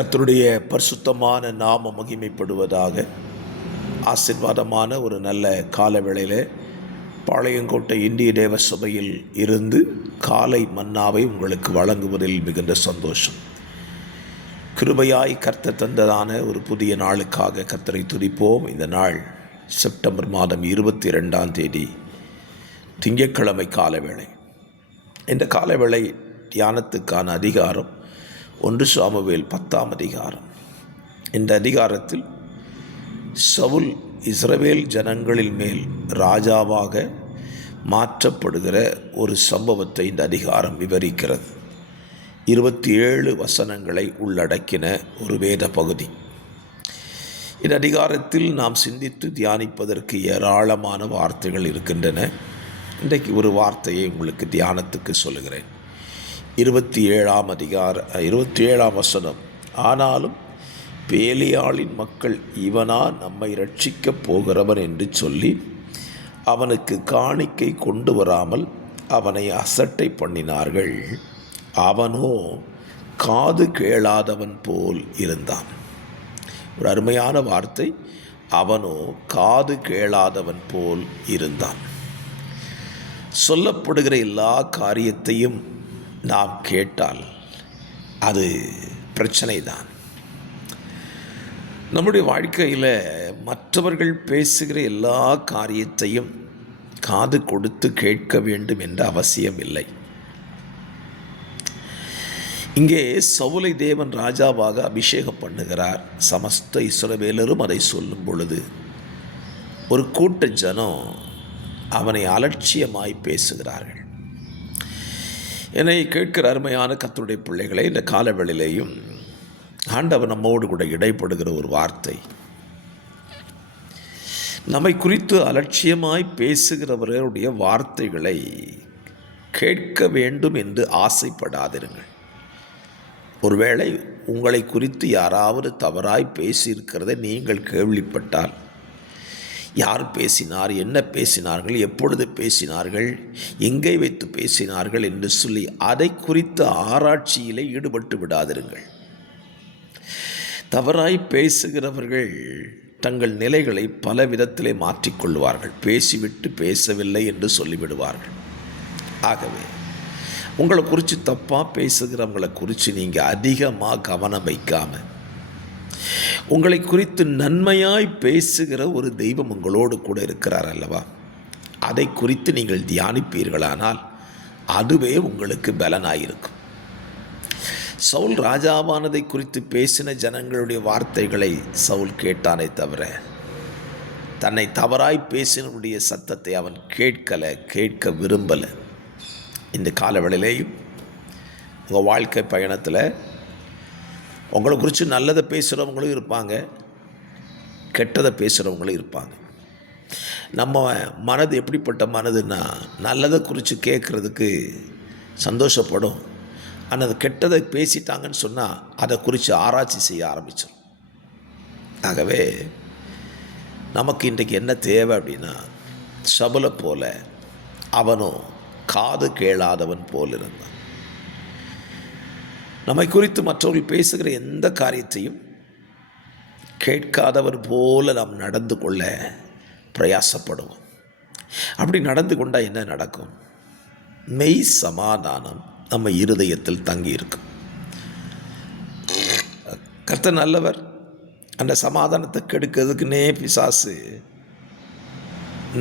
கர்த்தருடைய பரிசுத்தமான நாம மகிமைப்படுவதாக. ஆசீர்வாதமான ஒரு நல்ல கால வேளையில் பாளையங்கோட்டை இந்திய தேவ சபையில் இருந்து காலை மன்னாவை உங்களுக்கு வழங்குவதில் மிகுந்த சந்தோஷம். கிருபையாய் கர்த்தர் தந்ததான ஒரு புதிய நாளுக்காக கர்த்தரை துதிப்போம். இந்த நாள் செப்டம்பர் மாதம் 22 திங்கட்கிழமை காலவேளை. இந்த காலவேளை தியானத்துக்கான அதிகாரம் 1 சாமுவேல் 10 அதிகாரம். இந்த அதிகாரத்தில் சவுல் இஸ்ரவேல் ஜனங்களின் மேல் ராஜாவாக மாற்றப்படுகிற ஒரு சம்பவத்தை இந்த அதிகாரம் விவரிக்கிறது. 27 வசனங்களை உள்ளடக்கின ஒரு வேத பகுதி. இந்த அதிகாரத்தில் நாம் சிந்தித்து தியானிப்பதற்கு ஏராளமான வார்த்தைகள் இருக்கின்றன. இன்றைக்கு ஒரு வார்த்தையை உங்களுக்கு தியானத்துக்கு சொல்லுகிறேன். 27 வசனம். ஆனாலும் பேலியாளின் மக்கள் இவனா நம்மை ரட்சிக்கப் போகிறவன் என்று சொல்லி அவனுக்கு காணிக்கை கொண்டு வராமல் அவனை அசட்டை பண்ணினார்கள். அவனோ காது கேளாதவன் போல் இருந்தான். ஒரு அருமையான வார்த்தை. அவனோ காது கேளாதவன் போல் இருந்தான். சொல்லப்படுகிற எல்லா காரியத்தையும் நாம் கேட்டால் அது பிரச்சனை தான். நம்முடைய வாழ்க்கையில் மற்றவர்கள் பேசுகிற எல்லா காரியத்தையும் காது கொடுத்து கேட்க வேண்டும் என்ற அவசியம் இல்லை. இங்கே சவுலை தேவன் ராஜாவாக அபிஷேகம் பண்ணுகிறார். சமஸ்த இஸ்ரவேலரும் அதை சொல்லும் பொழுது ஒரு கூட்ட ஜனம் அவனை அலட்சியமாய் பேசுகிறார்கள். என்னை கேட்கிற அருமையான கர்த்தருடைய பிள்ளைகளை, இந்த காலவெளியிலேயும் ஆண்டவர் நம்மோடு கூட இடைப்படுகிற ஒரு வார்த்தை. நம்மை குறித்து அலட்சியமாய் பேசுகிறவர்களுடைய வார்த்தைகளை கேட்க வேண்டும் என்று ஆசைப்படாதிருங்கள். ஒருவேளை உங்களை குறித்து யாராவது தவறாய் பேசியிருக்கிறதை நீங்கள் கேள்விப்பட்டால், யார் பேசினார், என்ன பேசினார்கள், எப்பொழுது பேசினார்கள், எங்கே வைத்து பேசினார்கள் என்று சொல்லி அதை குறித்த ஆராய்ச்சியிலே ஈடுபட்டு விடாதிருங்கள். தவறாய் பேசுகிறவர்கள் தங்கள் நிலைகளை பல விதத்திலே மாற்றிக்கொள்வார்கள். பேசிவிட்டு பேசவில்லை என்று சொல்லிவிடுவார்கள். ஆகவே உங்களை குறித்து தப்பாக பேசுகிறவங்களை குறித்து நீங்கள் அதிகமாக கவனம் வைக்காமல், உங்களை குறித்து நன்மையாய் பேசுகிற ஒரு தெய்வம் உங்களோடு கூட இருக்கிறார் அல்லவா, அதை குறித்து நீங்கள் தியானிப்பீர்களானால் அதுவே உங்களுக்கு பலனாயிருக்கும். சவுல் ராஜாவானதை குறித்து பேசின ஜனங்களுடைய வார்த்தைகளை சவுல் கேட்டானே தவிர தன்னை தவறாய் பேசினுடைய சத்தத்தை அவன் கேட்க விரும்பலை. இந்த காலவெளியிலேயும் உங்கள் வாழ்க்கை பயணத்தில் உங்களை குறித்து நல்லதை பேசுகிறவங்களும் இருப்பாங்க, கெட்டதை பேசுகிறவங்களும் இருப்பாங்க. நம்ம மனது எப்படிப்பட்ட மனதுன்னா, நல்லதை குறித்து கேட்குறதுக்கு சந்தோஷப்படும். ஆனால் அது கெட்டதை பேசிட்டாங்கன்னு சொன்னால் அதை குறித்து ஆராய்ச்சி செய்ய ஆரம்பித்தோம். ஆகவே நமக்கு இன்றைக்கு என்ன தேவை அப்படின்னா, சபலை போல அவனும் காது கேளாதவன் போல் இருந்தான். நம்மை குறித்து மற்றவர்கள் பேசுகிற எந்த காரியத்தையும் கேட்காதவர் போல நாம் நடந்து கொள்ள பிரயாசப்படுவோம். அப்படி நடந்து கொண்டால் என்ன நடக்கும்? மெய் சமாதானம் நம்ம இருதயத்தில் தங்கி இருக்கும். கர்த்தர் நல்லவர். அந்த சமாதானத்தை கெடுக்கிறதுக்குன்னே பிசாசு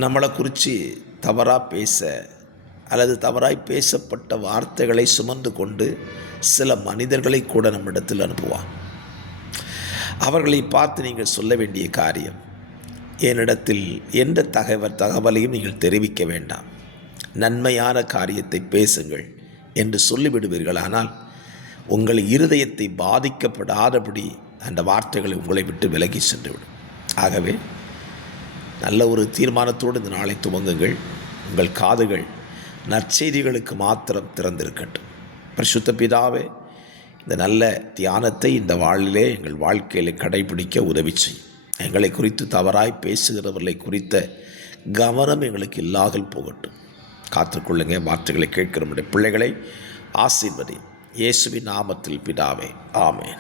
நம்மளை குறித்து தவறாக பேச அல்லது தவறாய் பேசப்பட்ட வார்த்தைகளை சுமந்து கொண்டு சில மனிதர்களை கூட நம்மிடத்தில் அனுப்புவான். அவர்களை பார்த்து நீங்கள் சொல்ல வேண்டிய காரியம், என்னிடத்தில் எந்த தகவலையும் நீங்கள் தெரிவிக்க வேண்டாம், நன்மையான காரியத்தை பேசுங்கள் என்று சொல்லிவிடுவீர்கள். ஆனால் உங்கள் இருதயத்தை பாதிக்கப்படாதபடி அந்த வார்த்தைகளை உங்களை விட்டு விலகி சென்றுவிடும். ஆகவே நல்ல ஒரு தீர்மானத்தோடு இந்த நாளை துவங்குங்கள். உங்கள் காதுகள் நற்செய்திகளுக்கு மாத்திரம் திறந்திருக்கட்டும். பரிசுத்த பிதாவே, இந்த நல்ல தியானத்தை இந்த வாழ்விலே எங்கள் வாழ்க்கையில் கடைபிடிக்க உதவி செய்யும். எங்களை குறித்து தவறாய் பேசுகிறவர்களை குறித்த கவனம் எங்களுக்கு இல்லாமல் போகட்டும். காத்துக்கொள்ளுங்க. வார்த்தைகளை கேட்கிற நம்முடைய பிள்ளைகளை ஆசீர்வதி. இயேசுவின் நாமத்தில் பிதாவே, ஆமென்.